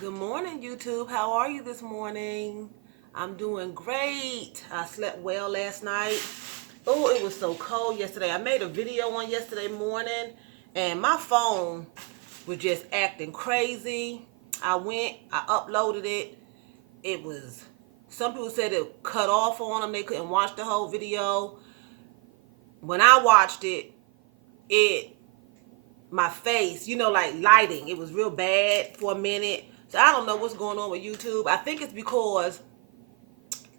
Good morning, YouTube. How are you this morning? I'm doing great. I slept well last night. Oh, it was so cold yesterday. I made a video on yesterday morning, and my phone was just acting crazy. I uploaded it. It was, some people said it cut off on them. They couldn't watch the whole video. When I watched it, it my face, like lighting. It was real bad for a minute. So I don't know what's going on with YouTube. I think it's because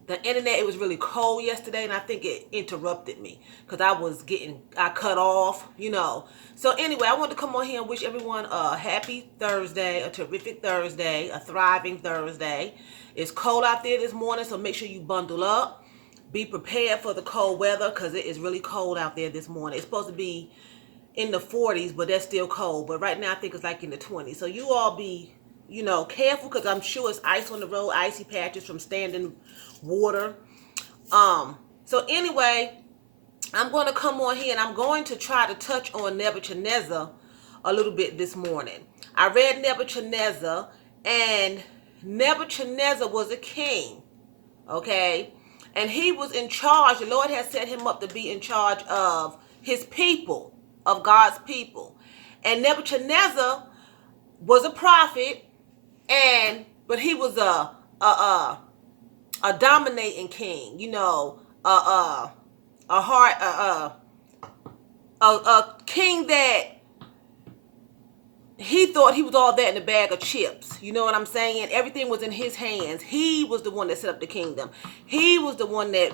the internet, it was really cold yesterday, and I think it interrupted me because I cut off. So anyway, I want to come on here and wish everyone a happy Thursday, a terrific Thursday, a thriving Thursday. It's cold out there this morning, so make sure you bundle up. Be prepared for the cold weather because it is really cold out there this morning. It's supposed to be in the 40s, but that's still cold. But right now, I think it's like in the 20s. So you all be, careful because I'm sure it's ice on the road, icy patches from standing water. So anyway, I'm going to come on here and I'm going to try to touch on Nebuchadnezzar a little bit this morning. I read Nebuchadnezzar, and Nebuchadnezzar was a king, okay? And he was in charge. The Lord has set him up to be in charge of his people, of God's people. And Nebuchadnezzar was a prophet, but he was a dominating king, a king that he thought he was all that in a bag of chips. You know what I'm saying? Everything was in his hands. He was the one that set up the kingdom. He was the one that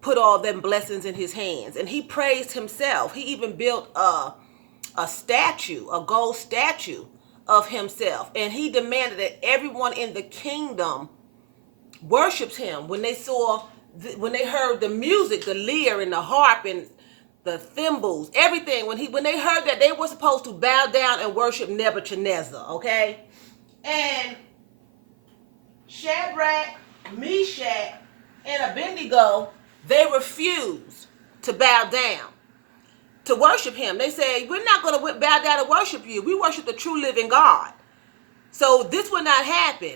put all them blessings in his hands. And he praised himself. He even built a statue, a gold statue of himself. And he demanded that everyone in the kingdom worships him. When they heard the music, the lyre and the harp and the thimbles, everything, when they heard that, they were supposed to bow down and worship Nebuchadnezzar, okay? And Shadrach, Meshach, and Abednego, they refused to bow down to worship him. They said, we're not going to bow down and worship you. We worship the true living God. So this will not happen.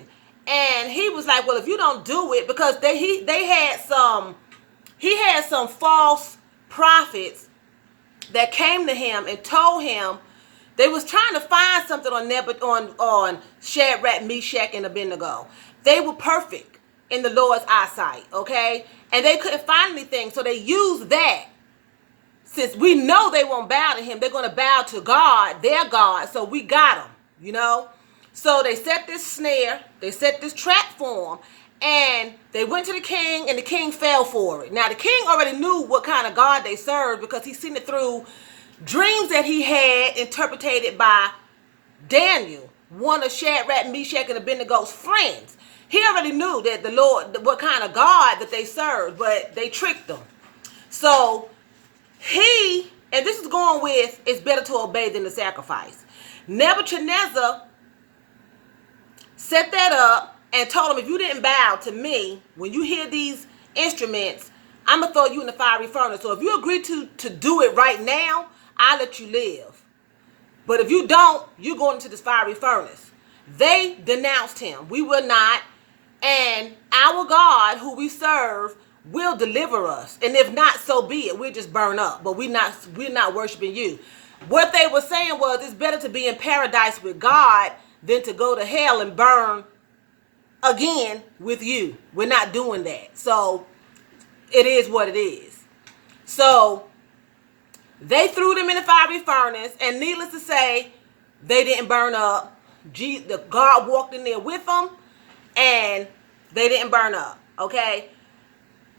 And he was like, well, if you don't do it, because he had some false prophets that came to him and told him they was trying to find something on Shadrach, Meshach, and Abednego. They were perfect in the Lord's eyesight, okay? And they couldn't find anything, so they used that. Since we know they won't bow to him, they're going to bow to God, their God, so we got them, So they set this snare, they set this trap for him, and they went to the king, and the king fell for it. Now, the king already knew what kind of God they served because he seen it through dreams that he had interpreted by Daniel, one of Shadrach, Meshach, and Abednego's friends. He already knew that the Lord, what kind of God that they served, but they tricked them. So and this is going with, it's better to obey than to sacrifice. Nebuchadnezzar set that up and told him, if you didn't bow to me, when you hear these instruments, I'm going to throw you in the fiery furnace. So if you agree to do it right now, I'll let you live. But if you don't, you're going into this fiery furnace. They denounced him. We will not. And our God, who we serve, will deliver us. And if not, so be it. We'll just burn up. But we're not worshiping you. What they were saying was, it's better to be in paradise with God than to go to hell and burn again with you. We're not doing that. So it is what it is. So they threw them in the fiery furnace, and needless to say, they didn't burn up. The God walked in there with them, and they didn't burn up. Okay.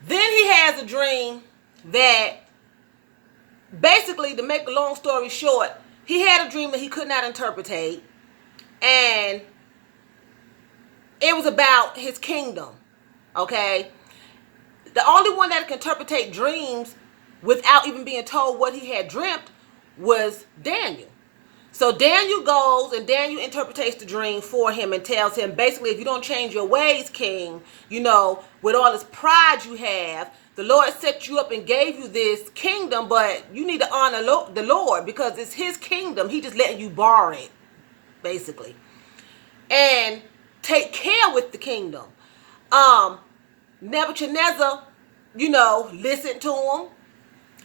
Then he has a dream that, basically, to make a long story short, he had a dream that he could not interpretate, and it was about his kingdom, okay? The only one that can interpret dreams without even being told what he had dreamt was Daniel. So Daniel goes, and Daniel interprets the dream for him and tells him, basically, if you don't change your ways, king, with all this pride you have, the Lord set you up and gave you this kingdom, but you need to honor the Lord because it's his kingdom. He just letting you borrow it, basically. and take care with the kingdom. Nebuchadnezzar, listened to him.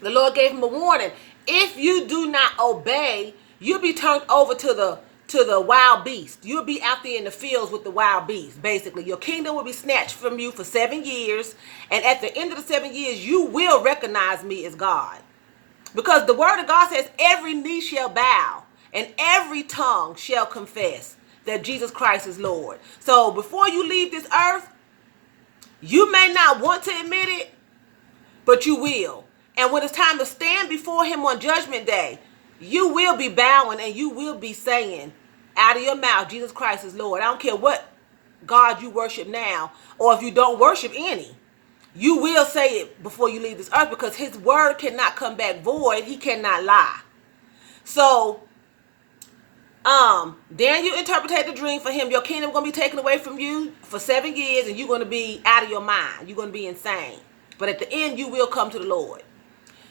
The Lord gave him a warning. If you do not obey, you'll be turned over to the wild beast. You'll be out there in the fields with the wild beast. Basically, your kingdom will be snatched from you for 7 years, and at the end of the 7 years, you will recognize me as God. Because the word of God says every knee shall bow and every tongue shall confess that Jesus Christ is Lord. So before you leave this earth, you may not want to admit it, but you will. And when it's time to stand before him on Judgment Day, you will be bowing and you will be saying out of your mouth, Jesus Christ is Lord. I don't care what God you worship now, or if you don't worship any. You will say it before you leave this earth, because his word cannot come back void. He cannot lie. So, Daniel interpreted the dream for him. Your kingdom is going to be taken away from you for 7 years, and you're going to be out of your mind. You're going to be insane. But at the end, you will come to the Lord.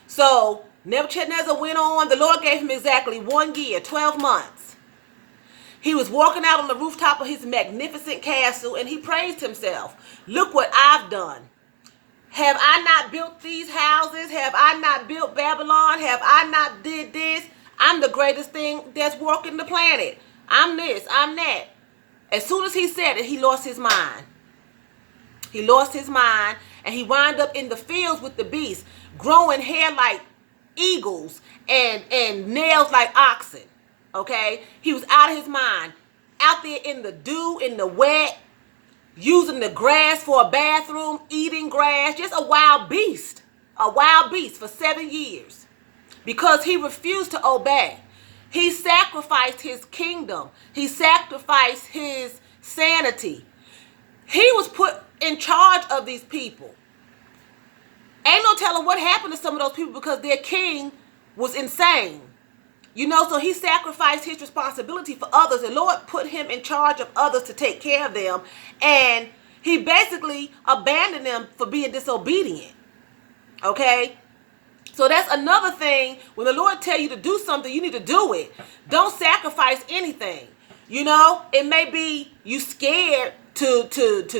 So, Nebuchadnezzar went on. The Lord gave him exactly 1 year, 12 months. He was walking out on the rooftop of his magnificent castle, and he praised himself. Look what I've done. Have I not built these houses? Have I not built Babylon? Have I not did this? I'm the greatest thing that's walking the planet. I'm this, I'm that. As soon as he said it, he lost his mind. He lost his mind, and he wound up in the fields with the beasts, growing hair like eagles and nails like oxen. Okay? He was out of his mind. Out there in the dew, in the wet, using the grass for a bathroom, eating grass, just a wild beast for 7 years, because he refused to obey. He sacrificed his kingdom. He sacrificed his sanity. He was put in charge of these people. Ain't no telling what happened to some of those people, because their king was insane. So he sacrificed his responsibility for others. The Lord put him in charge of others to take care of them. And he basically abandoned them for being disobedient. Okay? So that's another thing. When the Lord tell you to do something, you need to do it. Don't sacrifice anything. It may be you scared to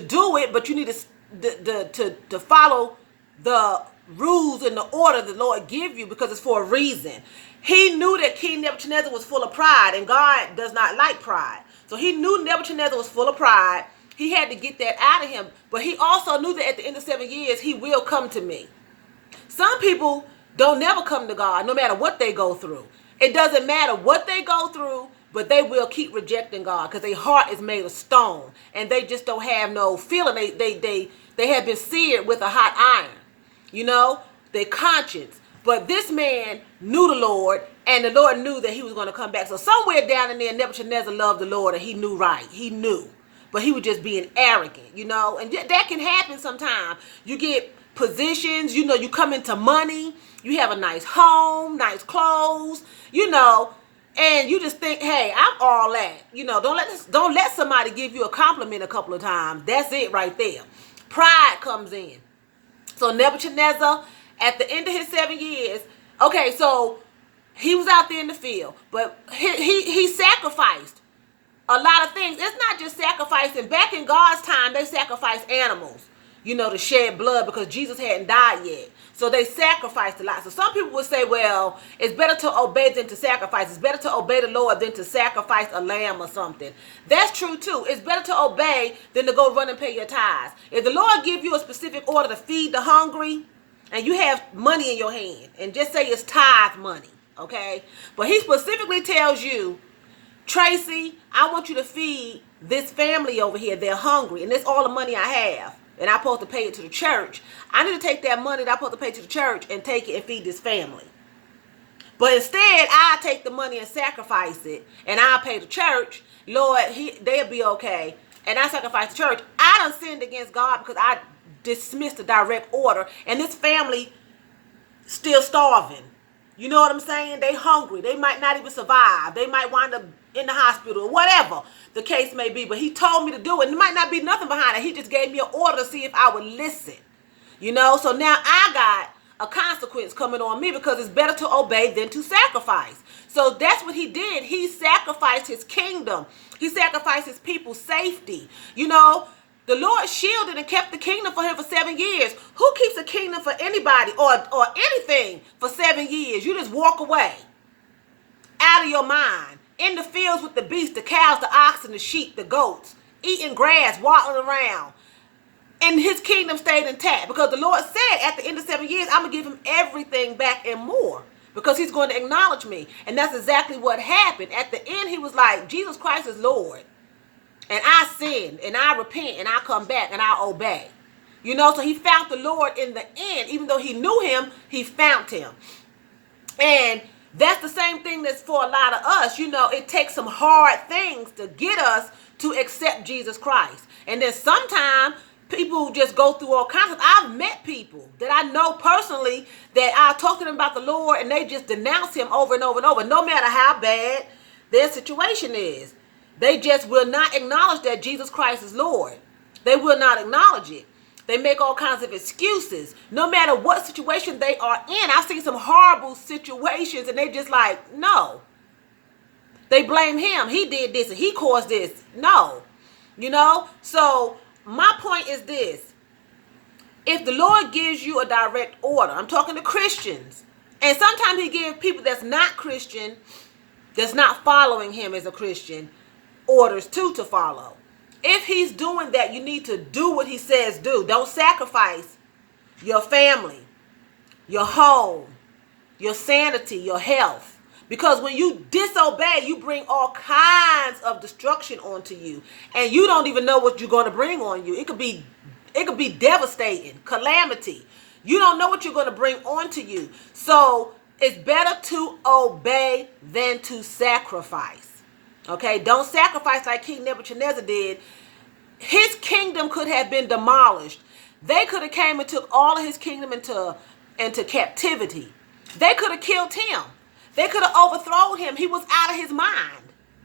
do it, but you need to follow the rules and the order the Lord give you, because it's for a reason. He knew that King Nebuchadnezzar was full of pride, and God does not like pride. So he knew Nebuchadnezzar was full of pride. He had to get that out of him. But he also knew that at the end of 7 years, he will come to me. Some people don't never come to God, no matter what they go through. It doesn't matter what they go through, but they will keep rejecting God, because their heart is made of stone, and they just don't have no feeling. They have been seared with a hot iron. Their conscience. But this man knew the Lord, and the Lord knew that he was going to come back. So somewhere down in there, Nebuchadnezzar loved the Lord, and he knew right. He knew. But he was just being arrogant, And that can happen sometimes. You get positions, you come into money, you have a nice home, nice clothes, and you just think, hey, I'm all that. Don't let somebody give you a compliment a couple of times. That's it right there. Pride comes in. So Nebuchadnezzar, at the end of his 7 years, okay, so he was out there in the field, but he sacrificed a lot of things. It's not just sacrificing. Back in God's time, they sacrificed animals, to shed blood, because Jesus hadn't died yet. So they sacrificed a lot. So some people would say, well, it's better to obey than to sacrifice. It's better to obey the Lord than to sacrifice a lamb or something. That's true too. It's better to obey than to go run and pay your tithes. If the Lord give you a specific order to feed the hungry, and you have money in your hand, and just say it's tithe money, okay? But he specifically tells you, Tracy, I want you to feed this family over here. They're hungry, and it's all the money I have, and I'm supposed to pay it to the church. I need to take that money that I'm supposed to pay to the church and take it and feed this family. But instead, I take the money and sacrifice it, and I'll pay the church. Lord, they'll be okay. And I sacrifice the church. I done sinned against God, because I dismissed the direct order, and this family still starving. You know what I'm saying? They hungry. They might not even survive. They might wind up in the hospital, or whatever the case may be. But he told me to do it. And there might not be nothing behind it. He just gave me an order to see if I would listen. So now I got a consequence coming on me, because it's better to obey than to sacrifice. So that's what he did. He sacrificed his kingdom. He sacrificed his people's safety. You know, the Lord shielded and kept the kingdom for him for 7 years. Who keeps a kingdom for anybody or anything for 7 years? You just walk away out of your mind, in the fields with the beasts, the cows, the oxen, the sheep, the goats, eating grass, waddling around. And his kingdom stayed intact, because the Lord said at the end of 7 years, I'm going to give him everything back and more, because he's going to acknowledge me. And that's exactly what happened. At the end, he was like, Jesus Christ is Lord. And I sin, and I repent, and I come back, and I obey. You know, so he found the Lord in the end. Even though he knew him, he found him. And that's the same thing that's for a lot of us. You know, it takes some hard things to get us to accept Jesus Christ. And then sometimes people just go through all kinds of... I've met people that I know personally that I talk to them about the Lord, and they just denounce him over and over and over, no matter how bad their situation is. They just will not acknowledge that Jesus Christ is Lord. They will not acknowledge it. They make all kinds of excuses, no matter what situation they are in. I've seen some horrible situations, and they just like, no. They blame him. He did this, and he caused this. No. You know? So my point is this. If the Lord gives you a direct order, I'm talking to Christians, and sometimes he gives people that's not Christian, that's not following him as a Christian, orders to follow. If he's doing that, you need to do what he says do. Don't sacrifice your family, your home, your sanity, your health. Because when you disobey, you bring all kinds of destruction onto you. And you don't even know what you're going to bring on you. It could be devastating, calamity. You don't know what you're going to bring onto you. So it's better to obey than to sacrifice. Okay, don't sacrifice like King Nebuchadnezzar did. His kingdom could have been demolished. They could have came and took all of his kingdom into captivity. They could have killed him. They could have overthrown him. He was out of his mind.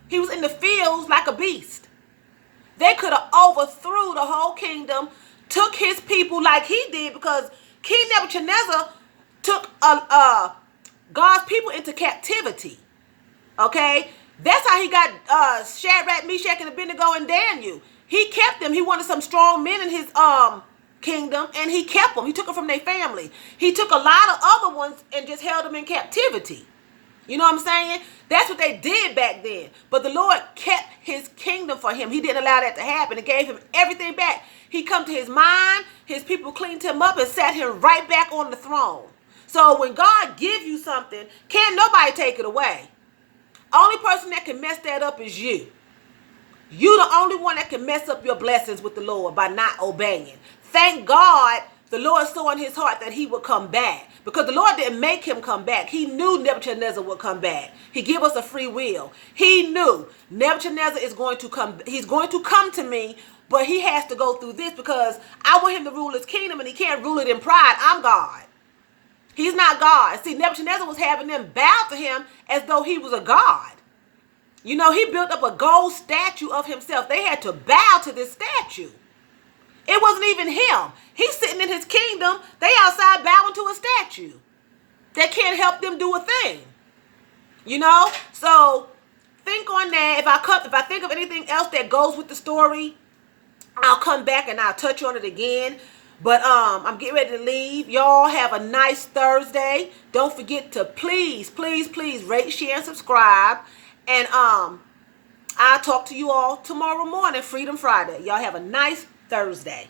He was in the fields like a beast. They could have overthrew the whole kingdom, took his people like he did, because King Nebuchadnezzar took God's people into captivity. Okay? That's how he got Shadrach, Meshach, and Abednego and Daniel. He kept them. He wanted some strong men in his kingdom, and he kept them. He took them from their family. He took a lot of other ones and just held them in captivity. You know what I'm saying? That's what they did back then. But the Lord kept his kingdom for him. He didn't allow that to happen. It gave him everything back. He come to his mind. His people cleaned him up and sat him right back on the throne. So when God gives you something, can't nobody take it away. Only person that can mess that up is you. You the only one that can mess up your blessings with the Lord by not obeying. Thank God the Lord saw in his heart that he would come back. Because the Lord didn't make him come back. He knew Nebuchadnezzar would come back. He gave us a free will. He knew Nebuchadnezzar is going to come. He's going to come to me, but he has to go through this, because I want him to rule his kingdom, and he can't rule it in pride. I'm God. He's not God. See, Nebuchadnezzar was having them bow to him as though he was a god. You know, he built up a gold statue of himself. They had to bow to this statue. It wasn't even him. He's sitting in his kingdom. They outside bowing to a statue that can't help them do a thing. You know? So think on that. If I think of anything else that goes with the story, I'll come back and I'll touch on it again. But I'm getting ready to leave. Y'all have a nice Thursday. Don't forget to please rate, share, and subscribe. And I'll talk to you all tomorrow morning, Freedom Friday. Y'all have a nice Thursday.